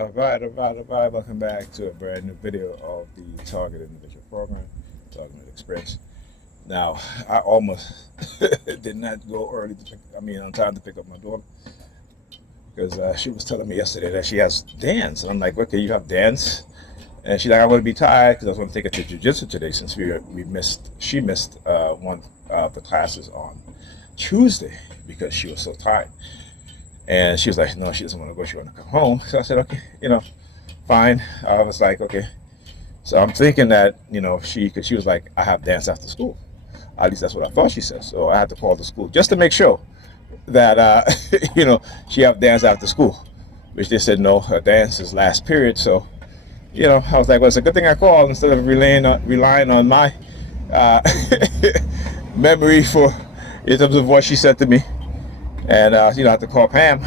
All right. Welcome back to a brand new video of the Target Individual Program, Target Experience. Now, I almost did not go early on time to pick up my daughter because she was telling me yesterday that she has dance. And I'm like, okay, you have dance? And she's like, I'm going to be tired because I was going to take her to jiu-jitsu today since she missed one of the classes on Tuesday because she was so tired. And she was like, no, she doesn't want to go. She want to come home. So I said, okay, fine. I was like, okay. So I'm thinking that, because she was like, I have dance after school. At least that's what I thought she said. So I had to call the school just to make sure that, she have dance after school, which they said, no, her dance is last period. So, I was like, well, it's a good thing I called instead of relying on my memory in terms of what she said to me. And, I had to call Pam.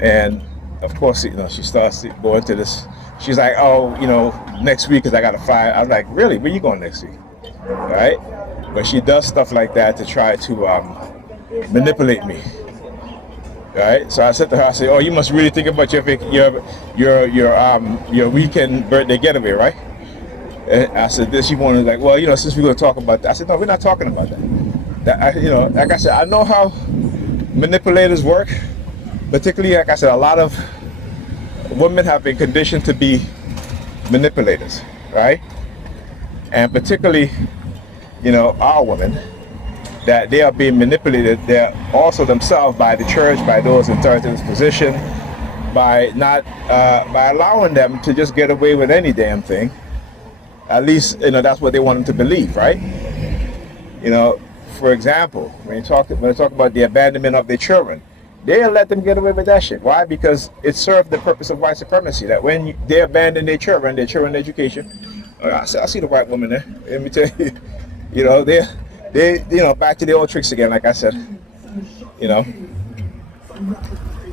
And, of course, she starts going to this. She's like, oh, next week because I got to fire. I was like, really? Where you going next week? Right? But she does stuff like that to try to manipulate me. Right? So I said to her, I said, oh, you must really think about your weekend birthday getaway, right? And I said, this, she wanted like, well, since we're going to talk about that. I said, no, we're not talking about that. Like I said, I know how manipulators work, particularly, like I said, a lot of women have been conditioned to be manipulators, right? And particularly, our women, that they are being manipulated. They're also themselves by the church, by those in authoritative position, by not by allowing them to just get away with any damn thing. At least, that's what they want them to believe, right? For example, when you talk about the abandonment of their children, they'll let them get away with that shit. Why? Because it served the purpose of white supremacy. That when they abandon their children education, I see the white woman there. Let me tell you, they back to the old tricks again, like I said,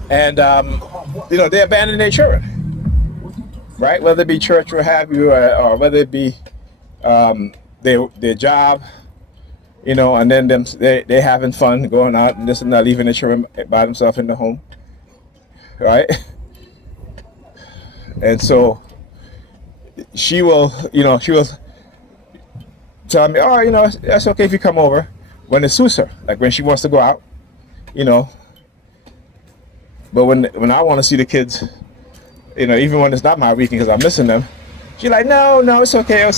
and they abandon their children, right? Whether it be church or have you, or whether it be their job. And then they having fun, going out and this and that, leaving the children by themselves in the home, right? And so she will tell me, oh, that's okay if you come over when it suits her, like when she wants to go out, But when I want to see the kids, even when it's not my weekend because I'm missing them, she's like, no, it's okay.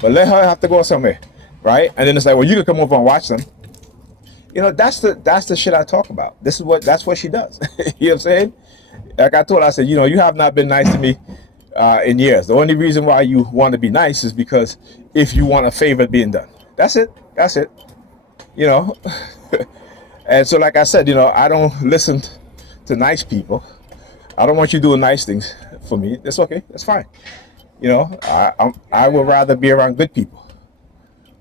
But let her have to go somewhere. Right? And then it's like, well, you can come over and watch them. That's the shit I talk about. That's what she does. You know what I'm saying? Like I told her, I said, you have not been nice to me in years. The only reason why you want to be nice is because if you want a favor being done. That's it. And so, like I said, I don't listen to nice people. I don't want you doing nice things for me. That's okay. That's fine. I would rather be around good people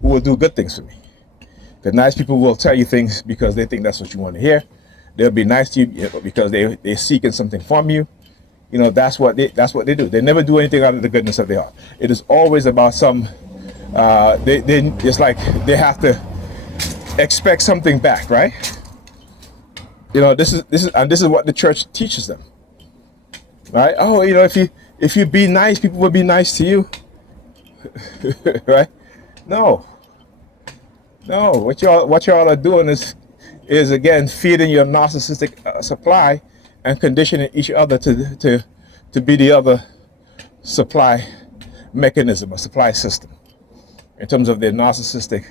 who will do good things for me. Because nice people will tell you things because they think that's what you want to hear. They'll be nice to you because they're seeking something from you. That's what they do. They never do anything out of the goodness of their heart. It is always about some. It's like they have to expect something back, right? This is what the church teaches them, right? Oh, if you be nice, people will be nice to you, right? No. What y'all are doing is again feeding your narcissistic supply and conditioning each other to be the other supply mechanism or supply system in terms of their narcissistic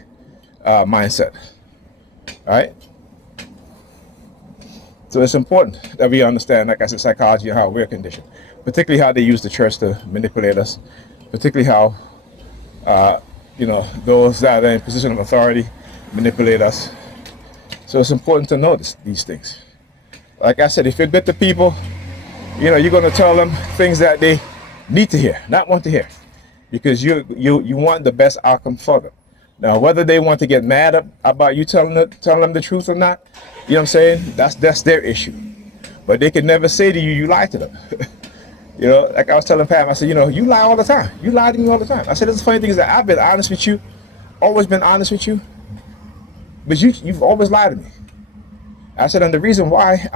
mindset. All right. So it's important that we understand, like I said, psychology and how we're conditioned, particularly how they use the church to manipulate us, particularly how those that are in position of authority manipulate us. So it's important to notice these things. Like I said, if you're good to people, you're going to tell them things that they need to hear, not want to hear, because you want the best outcome for them. Now, whether they want to get mad about you telling them the truth or not, you know what I'm saying? That's their issue. But they can never say to you, you lied to them. Like I was telling Pam, I said, you lie all the time. You lie to me all the time. I said, the funny thing is that I've been honest with you, always been honest with you, but you've always lied to me. I said, and the reason why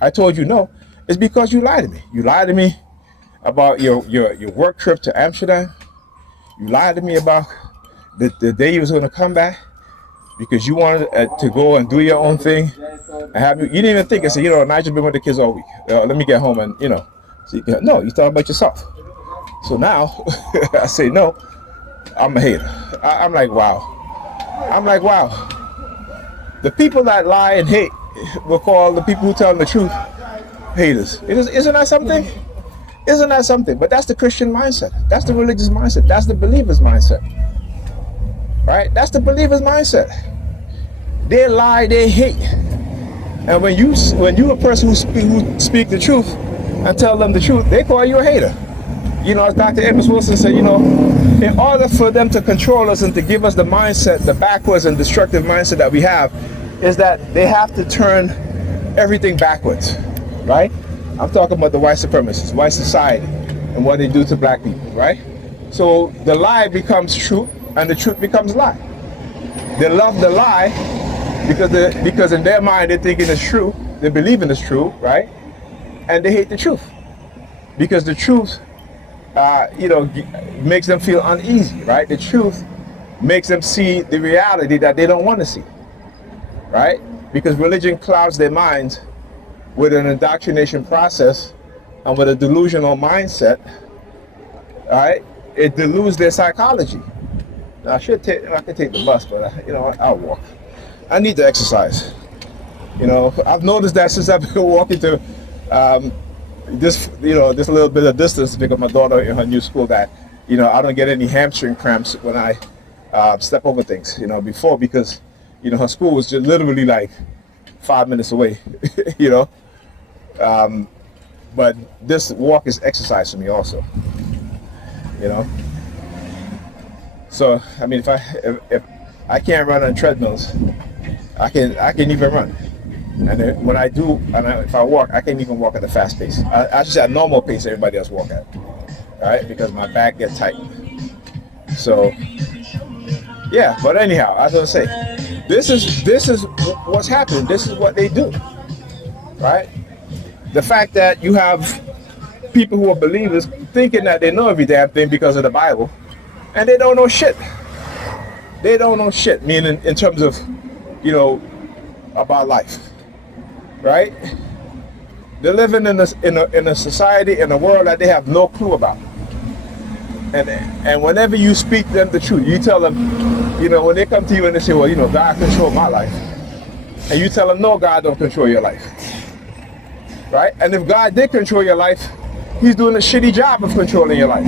I told you no, It's because you lied to me. You lied to me about your work trip to Amsterdam. You lied to me about the day you was going to come back because you wanted to go and do your own thing. And have you didn't even think and say, Nigel been with the kids all week. Let me get home and So no, you thought about yourself. So now I say no. I'm a hater. I'm like, wow. I'm like, wow. The people that lie and hate will call the people who tell the truth haters. Isn't that something? Isn't that something? But that's the Christian mindset. That's the religious mindset. That's the believer's mindset. Right? That's the believer's mindset. They lie, they hate. And when you a person who speak the truth and tell them the truth, they call you a hater. As Dr. Amos Wilson said, in order for them to control us and to give us the mindset, the backwards and destructive mindset that we have, is that they have to turn everything backwards, right? I'm talking about the white supremacists, white society, and what they do to black people, right? So the lie becomes truth, and the truth becomes lie. They love the lie because in their mind they're thinking it's true, they believe in it's true, right? And they hate the truth because the truth, makes them feel uneasy, right? The truth makes them see the reality that they don't want to see, right? Because religion clouds their minds with an indoctrination process and with a delusional mindset, right? It deludes their psychology. Now, I could take the bus, but I'll walk. I need to exercise. I've noticed that since I've been walking to this little bit of distance to pick up my daughter in her new school, that I don't get any hamstring cramps when I step over things. Before, because her school was just literally like 5 minutes away. But this walk is exercise for me also. So I mean, if I can't run on treadmills, I can even run. And then when I do, if I walk, I can't even walk at a fast pace. I just at a normal pace everybody else walk at, right? Because my back gets tight. So, yeah. But anyhow, I was gonna say, this is what's happening. This is what they do, right? The fact that you have people who are believers thinking that they know every damn thing because of the Bible, and they don't know shit. They don't know shit. Meaning in terms of, about life. Right? They're living in a society, in a world that they have no clue about. And whenever you speak them the truth, you tell them, when they come to you and they say, well, God controls my life. And you tell them, no, God don't control your life. Right? And if God did control your life, he's doing a shitty job of controlling your life.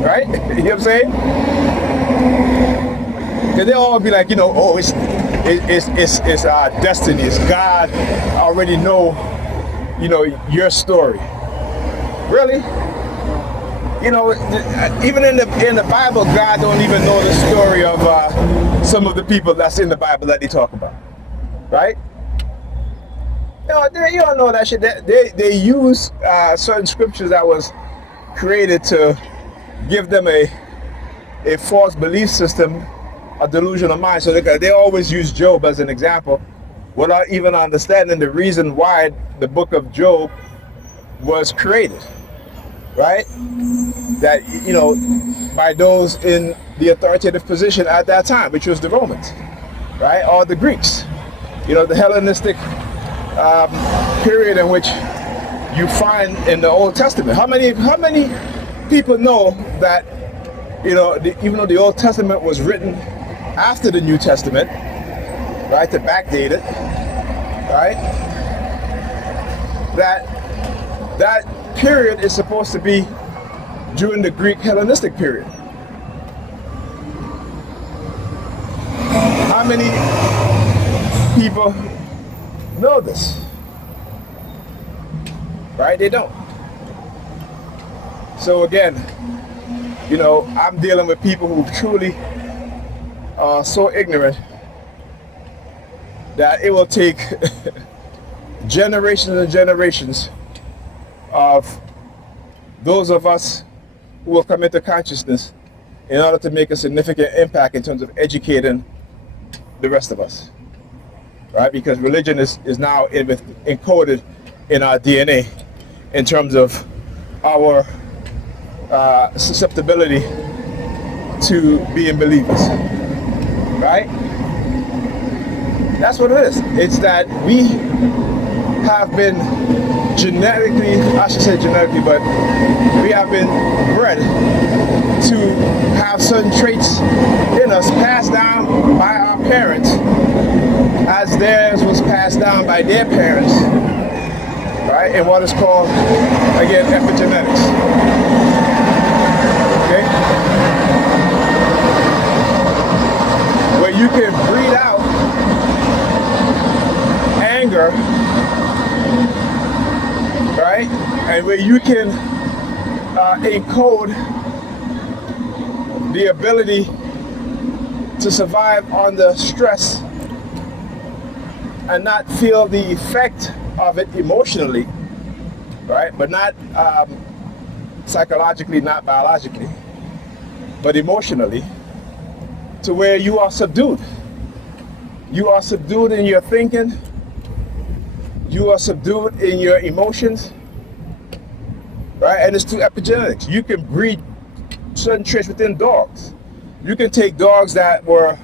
Right? You know what I'm saying? Because they'll all be like, it's our destiny. It's God. I already know, your story. Really? Even in the Bible, God don't even know the story of some of the people that's in the Bible that they talk about, right? You don't know that shit. They use certain scriptures that was created to give them a false belief system, a delusional mind. So they always use Job as an example without even understanding the reason why the book of Job was created, right? That, by those in the authoritative position at that time, which was the Romans, right? Or the Greeks, the Hellenistic period in which you find in the Old Testament. How many people know that, even though the Old Testament was written after the New Testament, right, to backdate it, right, that period is supposed to be during the Greek Hellenistic period. How many people know this? Right? They don't. So again, I'm dealing with people who truly are so ignorant that it will take generations and generations of those of us who will come into consciousness in order to make a significant impact in terms of educating the rest of us, right? Because religion is now encoded in our DNA, in terms of our susceptibility to being believers, right? That's what it is. It's that we have been genetically, I should say genetically, but we have been bred to have certain traits in us passed down by our parents as theirs was passed down by their parents, right? In what is called, again, epigenetics. Okay? Where you can breed out anger, right? And where you can encode the ability to survive under stress and not feel the effect of it emotionally, right? But not psychologically, not biologically, but emotionally, to where you are subdued. You are subdued in your thinking. You are subdued in your emotions, right? And it's through epigenetics. You can breed certain traits within dogs. You can take dogs that were,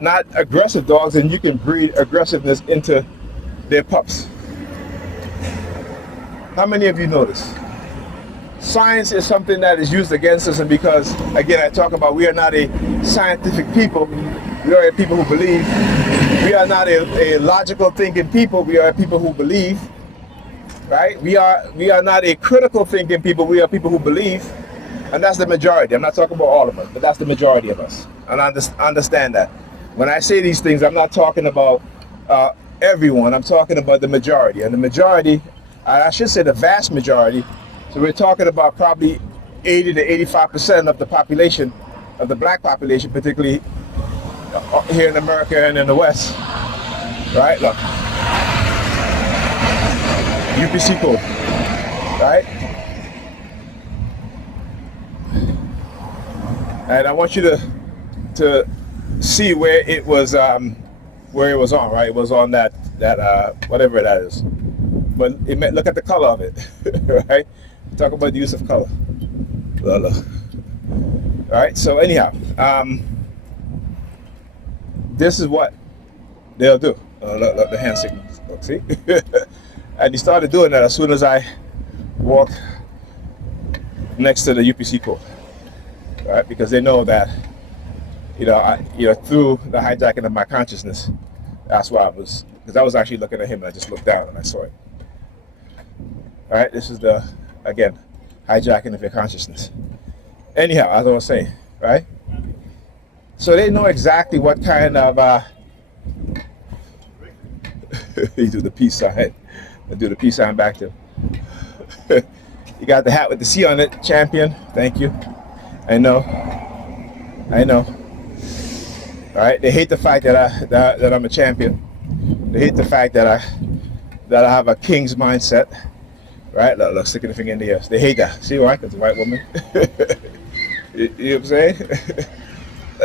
not aggressive dogs, and you can breed aggressiveness into their pups. How many of you know this? Science is something that is used against us, and because, again, I talk about we are not a scientific people. We are a people who believe. We are not a logical thinking people. We are people who believe, right? We are not a critical thinking people. We are people who believe, and that's the majority. I'm not talking about all of us, but that's the majority of us. And I understand that. When I say these things, I'm not talking about everyone. I'm talking about the majority. And the majority, I should say the vast majority, so we're talking about probably 80 to 85% of the population, of the black population, particularly here in America and in the West, right? Look, UPC code, right? And I want you to see where it was on, right? It was on that whatever that is. But look at the color of it, right? Talk about the use of color. Look. All right. So anyhow, this is what they'll do. Look, the hand signals. Look, see? And he started doing that as soon as I walked next to the UPC code, right? Because they know that, through the hijacking of my consciousness, that's why because I was actually looking at him and I just looked down and I saw it. All right, this is again, hijacking of your consciousness. Anyhow, as I was saying, right? So they know exactly what kind of, you do the peace sign. I do the peace sign back to him. You got the hat with the C on it, champion. Thank you. I know. All right, they hate the fact that I'm a champion. They hate the fact that I have a king's mindset. Right? Look, sticking the finger in the ears. They hate that. See why? Because a white woman. You know what I'm saying?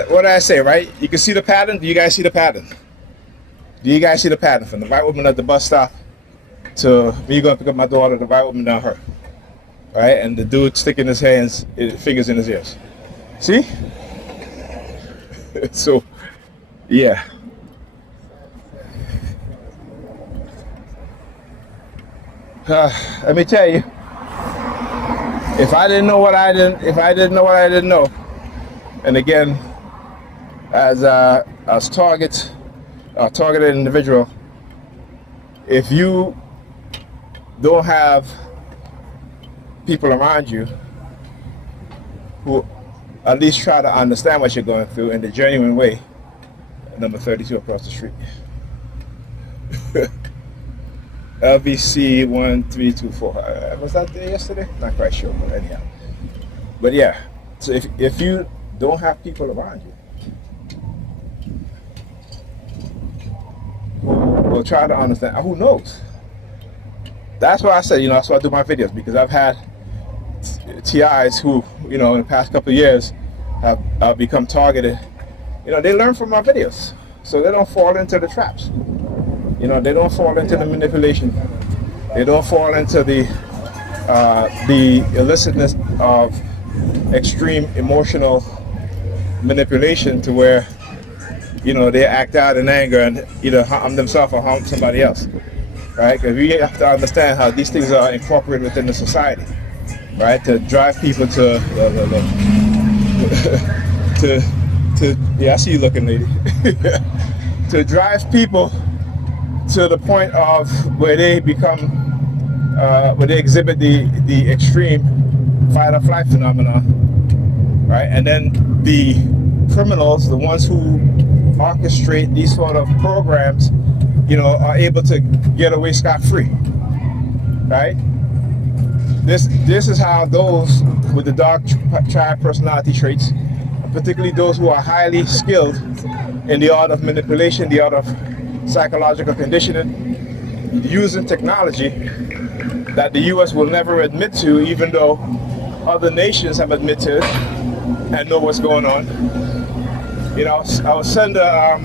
What did I say, right? You can see the pattern. Do you guys see the pattern? Do you guys see the pattern? From the white woman at the bus stop to me going to pick up my daughter, the white woman down her. Right? And the dude sticking his fingers in his ears. See? So, yeah. Let me tell you, if I didn't know what I didn't know, and again, as targeted individual, if you don't have people around you who at least try to understand what you're going through in the genuine way, number 32 across the street. LVC 1324. Was that there yesterday? Not quite sure, but anyhow. But yeah, so if you don't have people around you who will try to understand, who knows? That's why I said, that's why I do my videos, because I've had TIs who, in the past couple of years have become targeted. They learn from my videos, so they don't fall into the traps. They don't fall into the manipulation. They don't fall into the illicitness of extreme emotional manipulation to where they act out in anger and either harm themselves or harm somebody else, right? Because we have to understand how these things are incorporated within the society, right? To drive people to to yeah, I see you looking, lady. To drive people to the point of where they become where they exhibit the extreme fight or flight phenomenon, right? And then the criminals, the ones who orchestrate these sort of programs, are able to get away scot-free, right? This is how those with the dark triad personality traits, particularly those who are highly skilled in the art of manipulation, the art of psychological conditioning, using technology that the U.S. will never admit to, even though other nations have admitted it and know what's going on. I will send a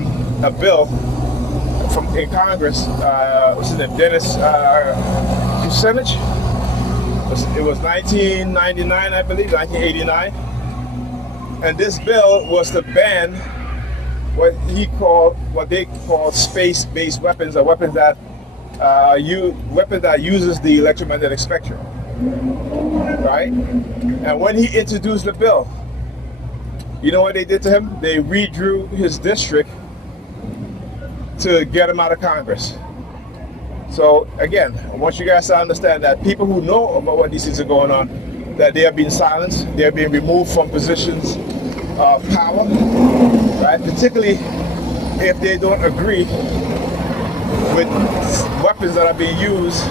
bill in Congress. What's his name? Dennis Kucinich. It was 1999, I believe, 1989. And this bill was to ban what they call space-based weapons, or weapons that uses the electromagnetic spectrum, right? And when he introduced the bill, you know what they did to him? They redrew his district to get him out of Congress. So again, I want you guys to understand that people who know about what these things are going on, that they are being silenced, they are being removed from positions of power, right? Particularly if they don't agree with weapons that are being used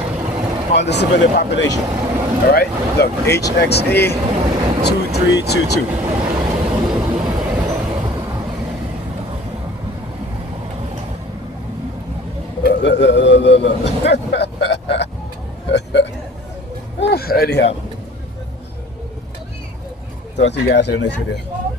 on the civilian population. All right, look, HXA 2322. Anyhow, talk to you guys in the next video.